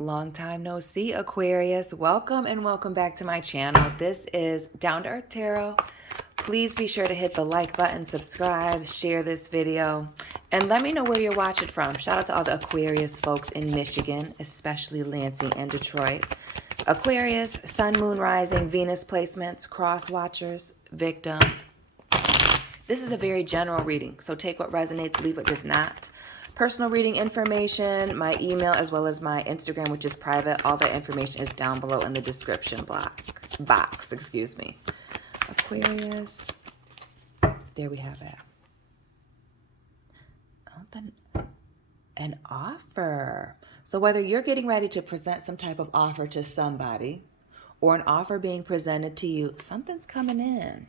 Long time no see, Aquarius. Welcome and welcome back to my channel. This is Down to Earth Tarot. Please be sure to hit the like button, subscribe, share this video, and let me know where you're watching from. Shout out to all the Aquarius folks in Michigan, especially Lansing and Detroit. Aquarius, Sun, Moon, Rising, Venus placements, cross watchers, victims. This is a very general reading, so take what resonates, leave what does not. Personal reading information, my email, as well as my Instagram, which is private. All that information is down below in the description box. Excuse me. Aquarius. There we have it. An offer. So whether you're getting ready to present some type of offer to somebody or an offer being presented to you, something's coming in.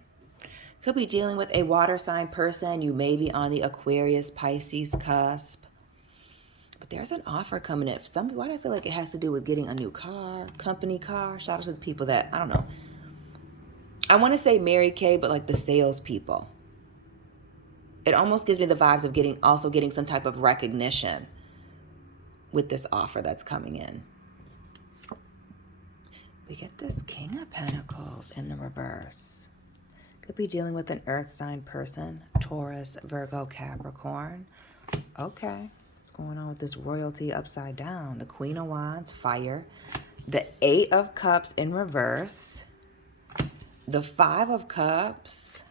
Could be dealing with a water sign person. You may be on the Aquarius, Pisces cusp. But there's an offer coming in. For some people, I feel like it has to do with getting a new car, company car. Shout out to the people that, I don't know. I want to say Mary Kay, but like the salespeople. It almost gives me the vibes of also getting some type of recognition with this offer that's coming in. We get this King of Pentacles in the reverse. Could be dealing with an earth sign person, Taurus, Virgo, Capricorn. Okay, what's going on with this royalty upside down? The Queen of Wands, fire. The 8 of Cups in reverse. The 5 of Cups.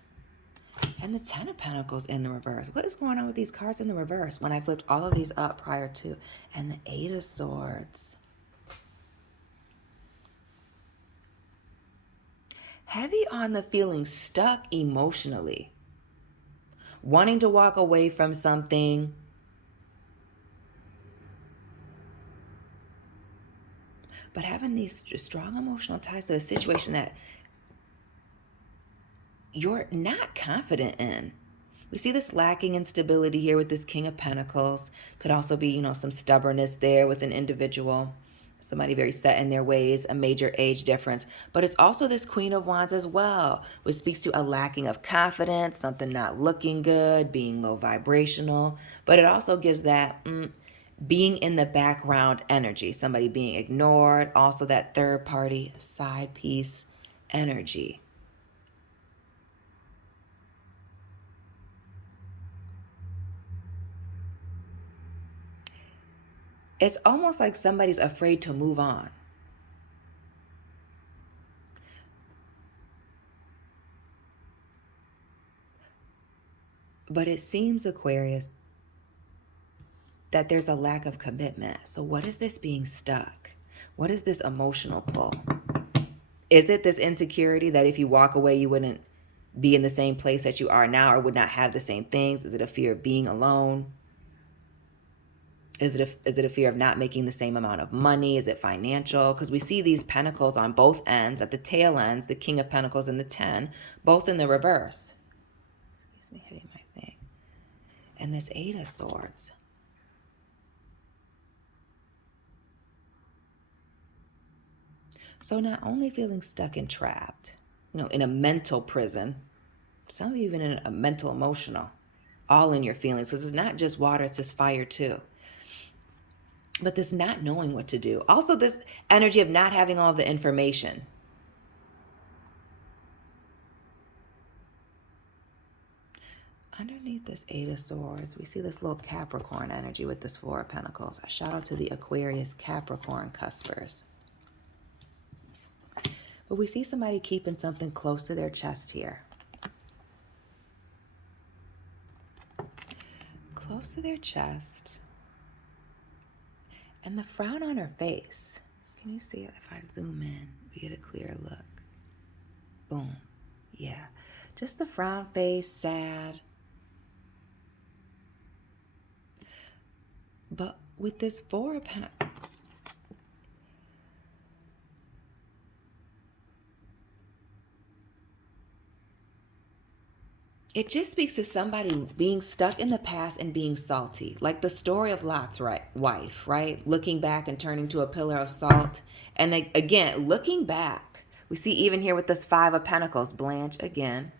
And the 10 of Pentacles in the reverse. What is going on with these cards in the reverse when I flipped all of these up prior to? And the 8 of Swords. Heavy on the feeling stuck emotionally. Wanting to walk away from something. But having these strong emotional ties to a situation that you're not confident in. We see this lacking in stability here with this King of Pentacles. Could also be, some stubbornness there with an individual. Somebody very set in their ways, a major age difference. But it's also this Queen of Wands as well, which speaks to a lacking of confidence, something not looking good, being low vibrational. But it also gives that being in the background energy, somebody being ignored. Also that third party side piece energy. It's almost like somebody's afraid to move on. But it seems, Aquarius, that there's a lack of commitment. So what is this being stuck? What is this emotional pull? Is it this insecurity that if you walk away, you wouldn't be in the same place that you are now or would not have the same things? Is it a fear of being alone? Is it a fear of not making the same amount of money? Is it financial? Because we see these pentacles on both ends, at the tail ends, the King of Pentacles and the 10, both in the reverse. Excuse me, hitting my thing. And this 8 of Swords. So not only feeling stuck and trapped, in a mental prison, some of you even in a mental emotional, all in your feelings. Because it's not just water, it's this fire too. But this not knowing what to do. Also this energy of not having all the information. Underneath this 8 of Swords, we see this little Capricorn energy with this 4 of Pentacles. A shout out to the Aquarius Capricorn cuspers. But we see somebody keeping something close to their chest here. Close to their chest. And the frown on her face. Can you see it? If I zoom in, we get a clear look. Boom. Yeah. Just the frown face, sad. But with this 4 of Pentacles, it just speaks to somebody being stuck in the past and being salty. Like the story of Lot's wife, right? Looking back and turning to a pillar of salt. And again, looking back, we see even here with this 5 of Pentacles, Blanche again.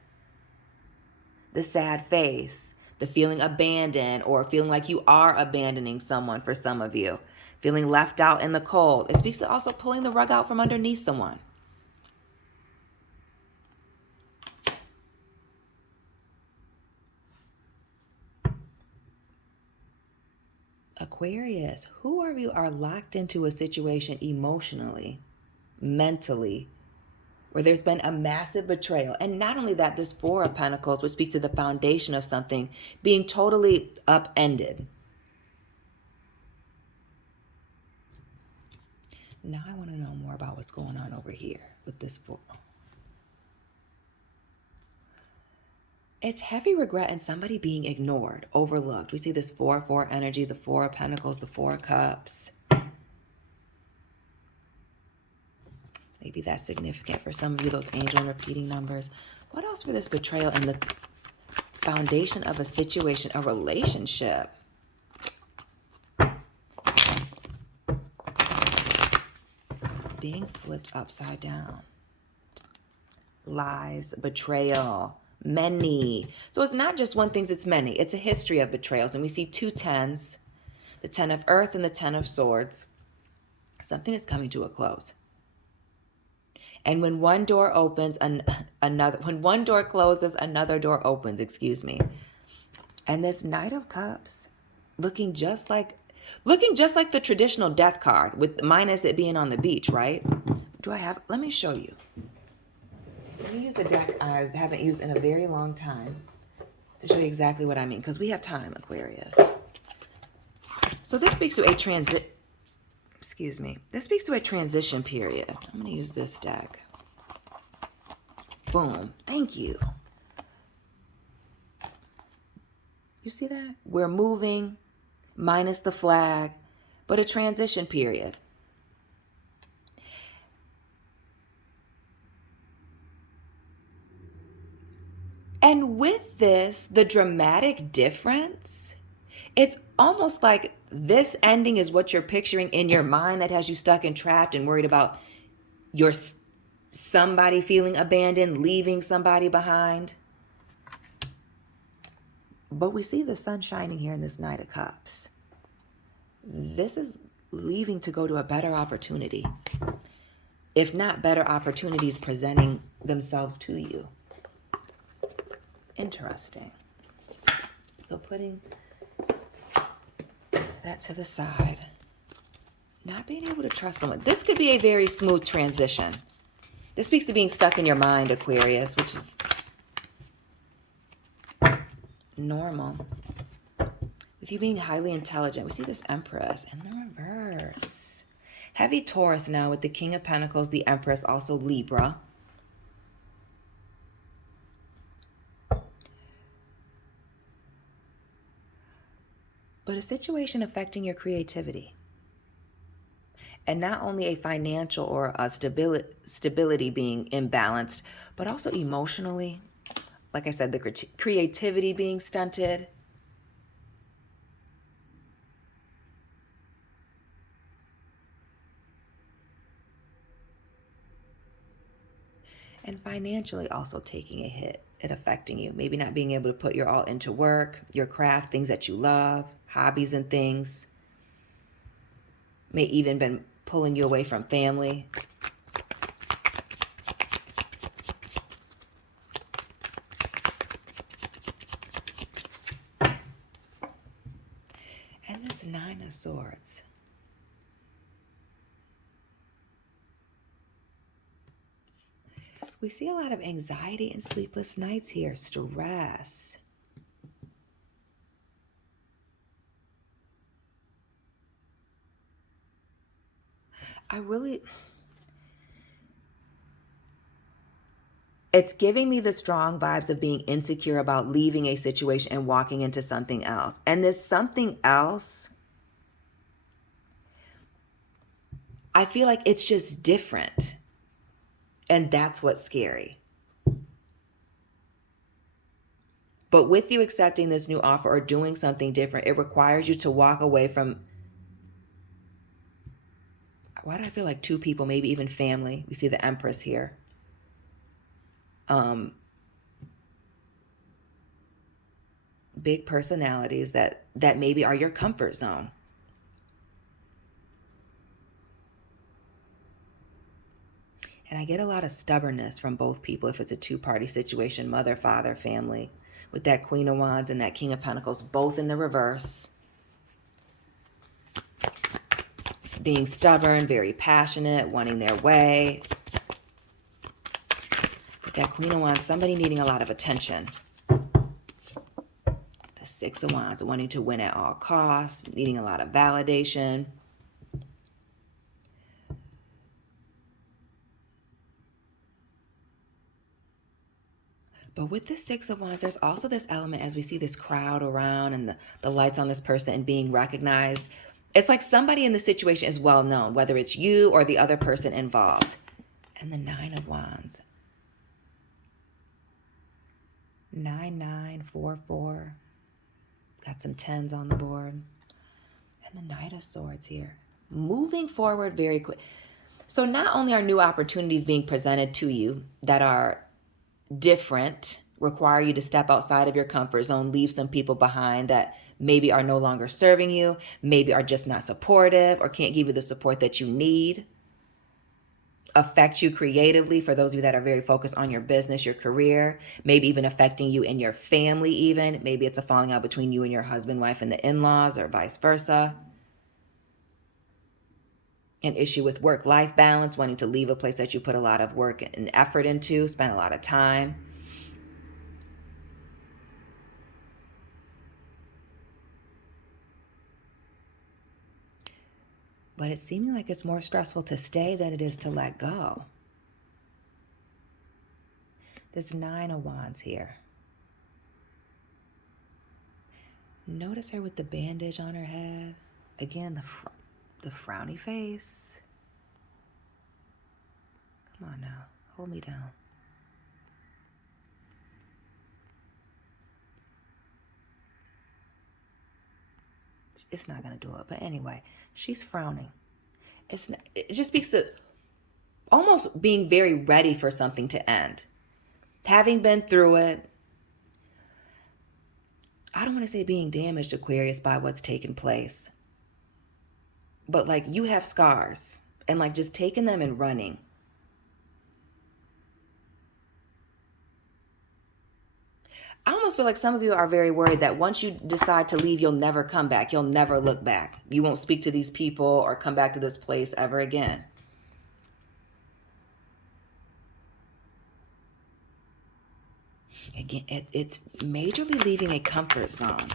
The sad face, the feeling abandoned or feeling like you are abandoning someone for some of you. feeling left out in the cold. It speaks to also pulling the rug out from underneath someone. Aquarius, who of you are locked into a situation emotionally, mentally, where there's been a massive betrayal? And not only that, this Four of Pentacles would speak to the foundation of something being totally upended. Now I want to know more about what's going on over here with this Four. It's heavy regret and somebody being ignored, overlooked. We see this 4-4 energy, the Four of Pentacles, the Four of Cups. Maybe that's significant for some of you, those angel and repeating numbers. What else for this betrayal and the foundation of a situation, a relationship? Being flipped upside down. Lies, betrayal, many. So it's not just one thing, it's many. It's a history of betrayals. And we see 2 10s, the 10 of Earth and the 10 of Swords. Something is coming to a close. And when one door opens, when one door closes, another door opens, excuse me. And this Knight of Cups, looking just like the traditional death card, with minus it being on the beach, right? Let me show you. Let me use a deck I haven't used in a very long time to show you exactly what I mean, because we have time, Aquarius. So this speaks to this speaks to a transition period. I'm going to use this deck. Boom. Thank you. You see that? We're moving, minus the flag, but a transition period. And with this, the dramatic difference, it's almost like this ending is what you're picturing in your mind that has you stuck and trapped and worried about your somebody feeling abandoned, leaving somebody behind. But we see the sun shining here in this Knight of Cups. This is leaving to go to a better opportunity. If not, better opportunities presenting themselves to you. Interesting. So putting that to the side. Not being able to trust someone. This could be a very smooth transition. This speaks to being stuck in your mind, Aquarius, which is normal. With you being highly intelligent, we see this Empress in the reverse. Heavy Taurus now with the King of Pentacles, the Empress, also Libra. But a situation affecting your creativity. And not only a financial or a stability being imbalanced, but also emotionally. Like I said, the creativity being stunted. And financially also taking a hit, it affecting you. Maybe not being able to put your all into work, your craft, things that you love, hobbies and things. May even been pulling you away from family. And this Nine of Swords. We see a lot of anxiety and sleepless nights here, stress. It's giving me the strong vibes of being insecure about leaving a situation and walking into something else. And this something else, I feel like it's just different. And that's what's scary. But with you accepting this new offer or doing something different, it requires you to walk away from, why do I feel like 2 people, maybe even family? We see the Empress here. Big personalities that maybe are your comfort zone. And I get a lot of stubbornness from both people if it's a two-party situation, mother, father, family, with that Queen of Wands and that King of Pentacles, both in the reverse. Being stubborn, very passionate, wanting their way. With that Queen of Wands, somebody needing a lot of attention. The Six of Wands, wanting to win at all costs, needing a lot of validation. But with the Six of Wands, there's also this element as we see this crowd around and the lights on this person and being recognized. It's like somebody in the situation is well known, whether it's you or the other person involved. And the Nine of Wands. 9944. Got some 10s on the board. And the Knight of Swords here. Moving forward very quick. So not only are new opportunities being presented to you that are different, require you to step outside of your comfort zone, leave some people behind that maybe are no longer serving you, maybe are just not supportive or can't give you the support that you need, affect you creatively for those of you that are very focused on your business, your career, maybe even affecting you and your family even. Maybe it's a falling out between you and your husband, wife, and the in-laws or vice versa. An issue with work-life balance, wanting to leave a place that you put a lot of work and effort into, spend a lot of time. But it's seeming like it's more stressful to stay than it is to let go. This Nine of Wands here. Notice her with the bandage on her head. Again, the frowny face. Come on now, hold me down. It's not going to do it. But anyway, she's frowning. It just speaks to almost being very ready for something to end. Having been through it. I don't want to say being damaged, Aquarius, by what's taken place. But like you have scars and like just taking them and running. I almost feel like some of you are very worried that once you decide to leave, you'll never come back. You'll never look back. You won't speak to these people or come back to this place ever again. Again, it's majorly leaving a comfort zone.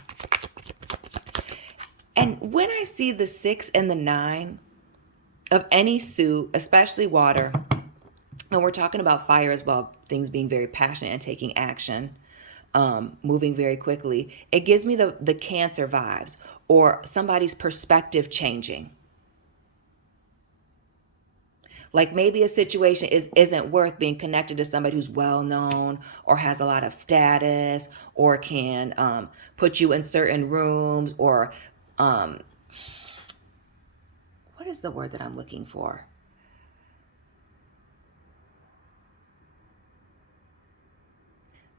And when I see the 6 and the 9 of any suit, especially water, and we're talking about fire as well, things being very passionate and taking action, moving very quickly, it gives me the Cancer vibes or somebody's perspective changing. Like maybe a situation isn't worth being connected to somebody who's well known or has a lot of status or can put you in certain rooms or what is the word that I'm looking for?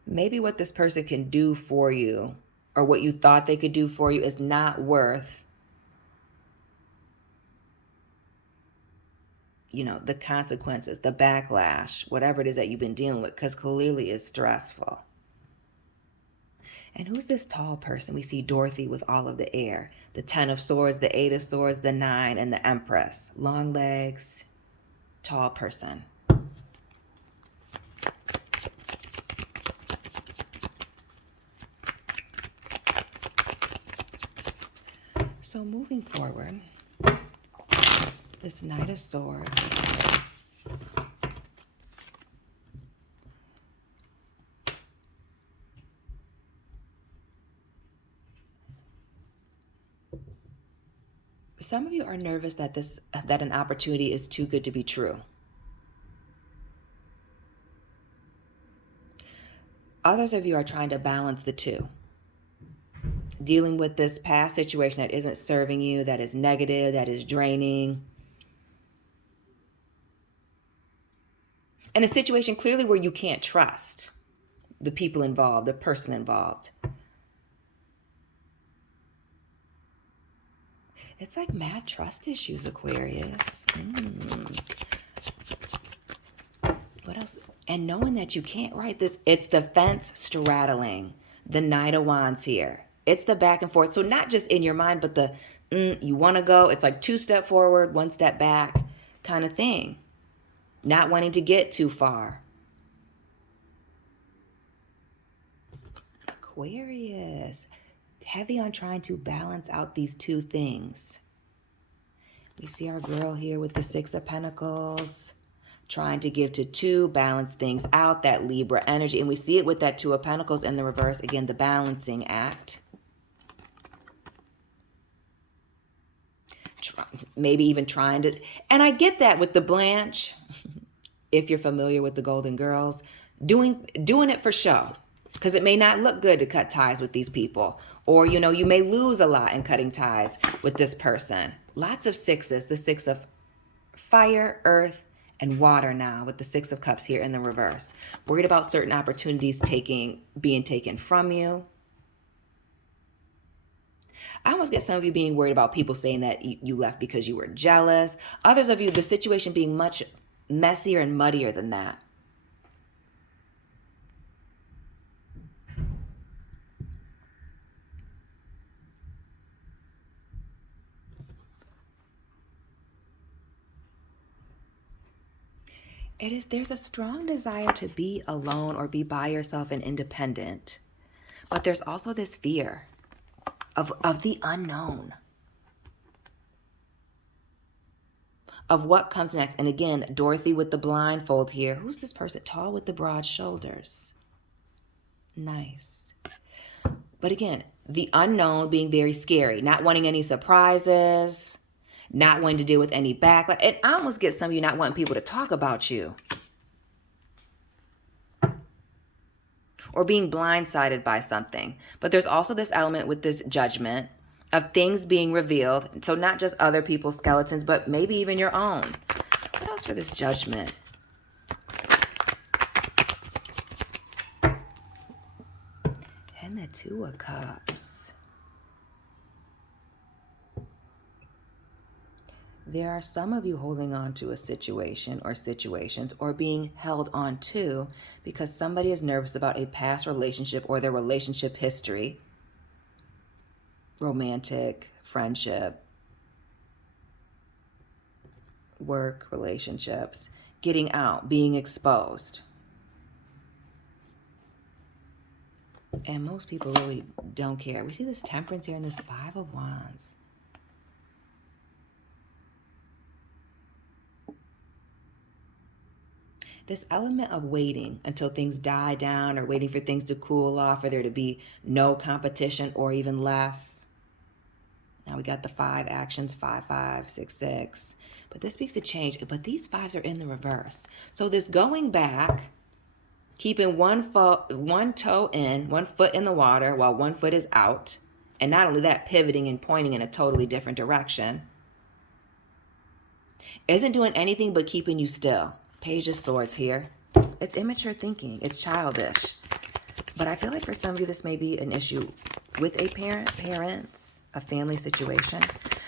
Maybe what this person can do for you or what you thought they could do for you is not worth, you know, the consequences, the backlash, whatever it is that you've been dealing with, because clearly it's stressful. And who's this tall person? We see Dorothy with all of the air. The 10 of Swords, the 8 of Swords, the 9, and the Empress. Long legs, tall person. So moving forward, this Knight of Swords. Some of you are nervous that an opportunity is too good to be true. Others of you are trying to balance the two. Dealing with this past situation that isn't serving you, that is negative, that is draining. And a situation clearly where you can't trust the people involved, the person involved. It's like mad trust issues, Aquarius. else? And knowing that you can't write this, it's the fence straddling, the Knight of Wands here. It's the back and forth. So not just in your mind, but the you want to go. It's like 2 steps forward, 1 step back kind of thing. Not wanting to get too far. Aquarius. Heavy on trying to balance out these two things. We see our girl here with the 6 of Pentacles. Trying to give to 2, balance things out, that Libra energy. And we see it with that 2 of Pentacles in the reverse. Again, the balancing act. Maybe even trying to... And I get that with the Blanche, if you're familiar with the Golden Girls, doing it for show. Because it may not look good to cut ties with these people. Or, you know, you may lose a lot in cutting ties with this person. Lots of 6s. The 6 of fire, earth, and water now with the 6 of Cups here in the reverse. Worried about certain opportunities being taken from you. I almost get some of you being worried about people saying that you left because you were jealous. Others of you, the situation being much messier and muddier than that. There's a strong desire to be alone or be by yourself and independent. But there's also this fear of the unknown. Of what comes next. And again, Dorothy with the blindfold here. Who's this person? Tall with the broad shoulders. Nice. But again, the unknown being very scary. Not wanting any surprises. Not wanting to deal with any backlash. And I almost get some of you not wanting people to talk about you. Or being blindsided by something. But there's also this element with this judgment of things being revealed. So not just other people's skeletons, but maybe even your own. What else for this judgment? And the 2 of Cups. There are some of you holding on to a situation or situations or being held on to because somebody is nervous about a past relationship or their relationship history. Romantic, friendship, work, relationships, getting out, being exposed. And most people really don't care. We see this Temperance here and this 5 of Wands. This element of waiting until things die down or waiting for things to cool off, for there to be no competition or even less. Now we got the 5 actions, 5, 5, 6, 6. But this speaks to change. But these 5s are in the reverse. So this going back, keeping one toe in, 1 foot in the water while 1 foot is out. And not only that, pivoting and pointing in a totally different direction. Isn't doing anything but keeping you still. Page of Swords here. It's immature thinking. It's childish. But I feel like for some of you, this may be an issue with a parents, a family situation.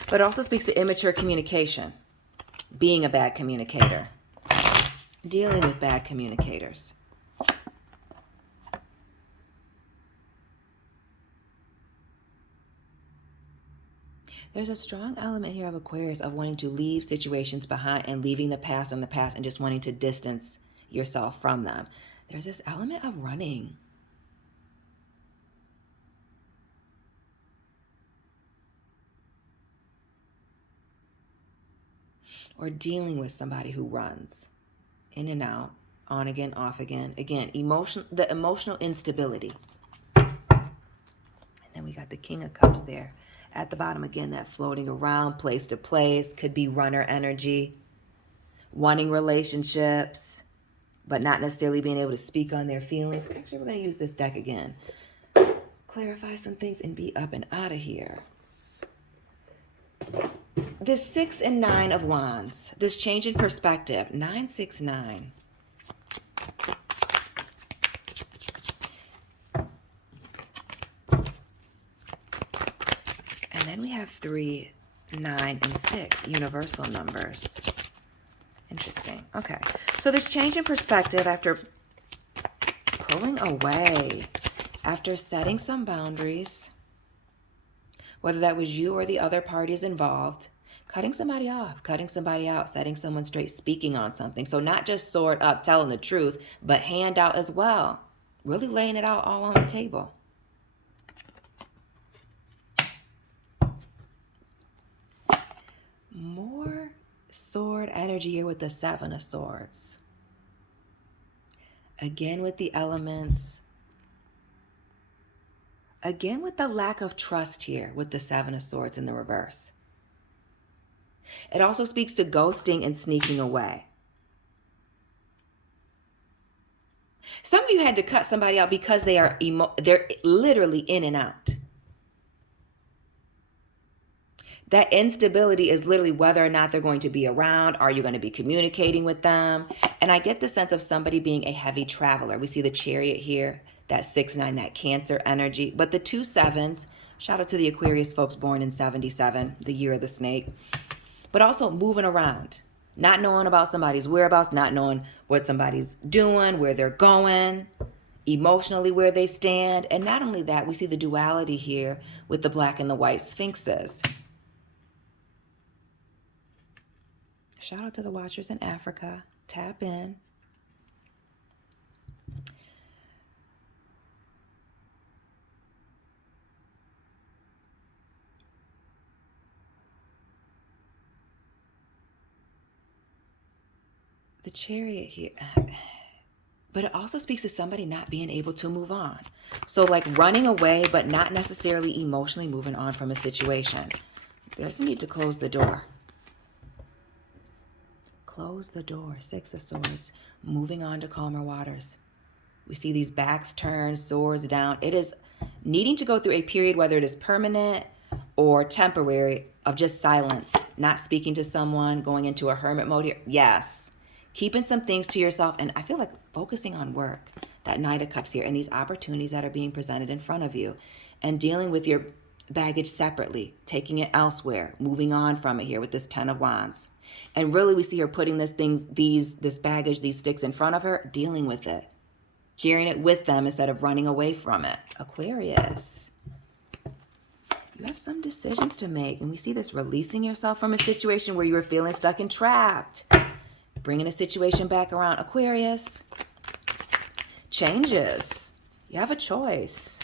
But it also speaks to immature communication. Being a bad communicator. Dealing with bad communicators. There's a strong element here of Aquarius of wanting to leave situations behind and leaving the past in the past and just wanting to distance yourself from them. There's this element of running. Or dealing with somebody who runs in and out, on again, off again. Again, the emotional instability. And then we got the King of Cups there. At the bottom, again, that floating around place to place. Could be runner energy. Wanting relationships, but not necessarily being able to speak on their feelings. Actually, we're going to use this deck again. Clarify some things and be up and out of here. The 6 and 9 of Wands. This change in perspective. 9, 6, 9. And then we have 3, 9, and 6, universal numbers. Interesting. Okay. So this change in perspective after pulling away, after setting some boundaries, whether that was you or the other parties involved, cutting somebody off, cutting somebody out, setting someone straight, speaking on something. So not just sword up, telling the truth, but hand out as well. Really laying it out all on the table. More sword energy here with the Seven of Swords. Again with the elements. Again with the lack of trust here with the Seven of Swords in the reverse. It also speaks to ghosting and sneaking away. Some of you had to cut somebody out because they're literally in and out. That instability is literally whether or not they're going to be around. Are you going to be communicating with them? And I get the sense of somebody being a heavy traveler. We see the Chariot here, that 6-9, that Cancer energy. But the 2 sevens, shout out to the Aquarius folks born in 77, the year of the snake. But also moving around, not knowing about somebody's whereabouts, not knowing what somebody's doing, where they're going, emotionally where they stand. And not only that, we see the duality here with the black and the white sphinxes. Shout out to the watchers in Africa. Tap in. The Chariot here. But it also speaks to somebody not being able to move on. So like running away, but not necessarily emotionally moving on from a situation. There's a need to close the door. Close the door. 6 of Swords. Moving on to calmer waters. We see these backs turned, swords down. It is needing to go through a period, whether it is permanent or temporary, of just silence. Not speaking to someone, going into a hermit mode here. Yes. Keeping some things to yourself. And I feel like focusing on work. That Knight of Cups here. And these opportunities that are being presented in front of you. And dealing with your baggage separately. Taking it elsewhere. Moving on from it here with this 10 of Wands. And really we see her putting this baggage, these sticks in front of her, dealing with it. Carrying it with them instead of running away from it. Aquarius. You have some decisions to make. And we see this releasing yourself from a situation where you were feeling stuck and trapped. Bringing a situation back around. Aquarius. Changes. You have a choice.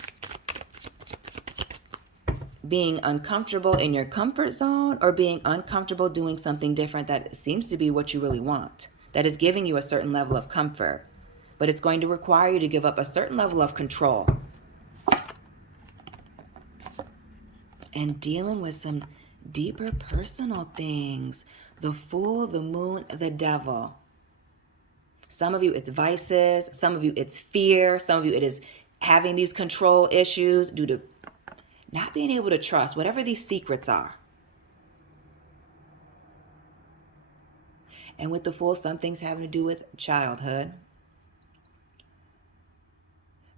Being uncomfortable in your comfort zone or being uncomfortable doing something different that seems to be what you really want. That is giving you a certain level of comfort. But it's going to require you to give up a certain level of control. And dealing with some deeper personal things. The Fool, the Moon, the Devil. Some of you it's vices. Some of you it's fear. Some of you it is having these control issues due to not being able to trust whatever these secrets are. And with the Fool, some things having to do with childhood.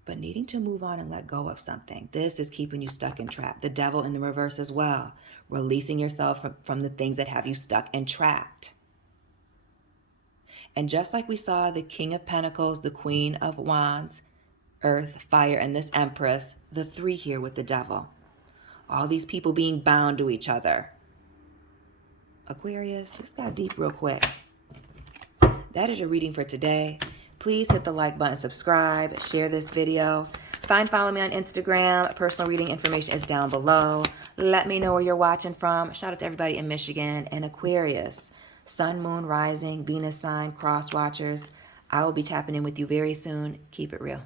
But needing to move on and let go of something. This is keeping you stuck and trapped. The Devil in the reverse as well. Releasing yourself from the things that have you stuck and trapped. And just like we saw the King of Pentacles, the Queen of Wands, Earth, Fire, and this Empress, the 3 here with the Devil. All these people being bound to each other. Aquarius, this got deep real quick. That is your reading for today. Please hit the like button, subscribe, share this video. Follow me on Instagram. Personal reading information is down below. Let me know where you're watching from. Shout out to everybody in Michigan and Aquarius. Sun, Moon, Rising, Venus sign, cross watchers. I will be tapping in with you very soon. Keep it real.